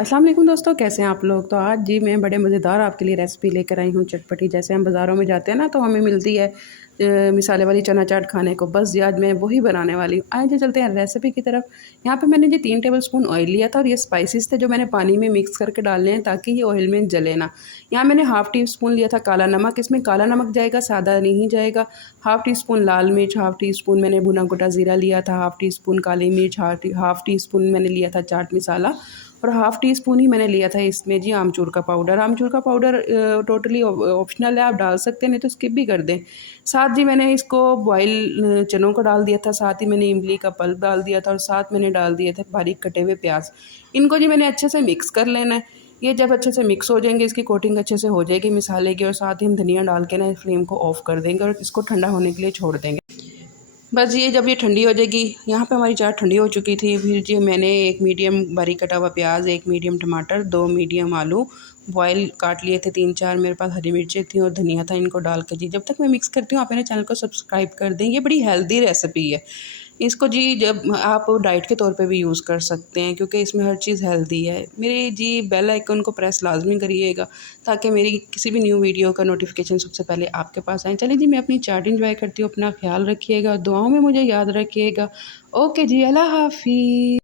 अस्सलाम वालेकुम दोस्तों, कैसे हैं आप लोग। तो आज जी मैं बड़े मज़ेदार आपके लिए रेसिपी लेकर आई हूँ चटपटी। जैसे हम बाज़ारों में जाते हैं ना तो हमें मिलती है मिसाले वाली चना चाट खाने को। बस जी आज मैं वही बनाने वाली हूँ। आइए चलते हैं रेसिपी की तरफ। यहाँ पे मैंने जी 3 टेबलस्पून ऑयल लिया था और ये स्पाइसेस थे जो मैंने पानी में मिक्स करके डालने हैं ताकि ये ऑयल में जले ना। यहाँ मैंने हाफ़ टी स्पून लिया था काला नमक, इसमें काला नमक जाएगा, सादा नहीं जाएगा। हाफ़ टी स्पून लाल मिर्च, हाफ़ टी स्पून मैंने भुना कुटा ज़ीरा लिया था, हाफ़ टी स्पून काली मिर्च, हाफ़ टी स्पून मैंने लिया था चाट मसाला और हाफ़ टी स्पून ही मैंने लिया था इसमें जी आमचूर का पाउडर। आमचूर का पाउडर टोटली ऑप्शनल है, आप डाल सकते हैं, नहीं तो स्किप भी कर दें। साथ जी मैंने इसको बॉयल चनों को डाल दिया था, साथ ही मैंने इमली का पल्प डाल दिया था और साथ मैंने डाल दिए थे बारीक कटे हुए प्याज। इनको जी मैंने अच्छे से मिक्स कर लेना है। ये जब अच्छे से मिक्स हो जाएंगे, इसकी कोटिंग अच्छे से हो जाएगी मसाले की, और साथ ही हम धनिया डाल के ना फ्लेम को ऑफ कर देंगे और इसको ठंडा होने के लिए छोड़ देंगे। बस ये जब ये ठंडी हो जाएगी, यहाँ पे हमारी चाट ठंडी हो चुकी थी। फिर जी मैंने एक मीडियम बारीक कटा हुआ प्याज, एक मीडियम टमाटर, 2 मीडियम आलू बॉयल काट लिए थे, 3-4 मेरे पास हरी मिर्चें थी और धनिया था। इनको डाल के जी जब तक मैं मिक्स करती हूँ आप मेरे चैनल को सब्सक्राइब कर दें। ये बड़ी हेल्दी रेसिपी है। इसको जी जब आप डाइट के तौर पे भी यूज़ कर सकते हैं क्योंकि इसमें हर चीज़ हेल्दी है। मेरे जी बेल आइकन को प्रेस लाजमी करिएगा ताकि मेरी किसी भी न्यू वीडियो का नोटिफिकेशन सबसे पहले आपके पास आए। चलिए जी मैं अपनी चाट इंजॉय करती हूँ। अपना ख्याल रखिएगा, दुआओं में मुझे याद रखिएगा। ओके जी, अल्लाह हाफ़िज़।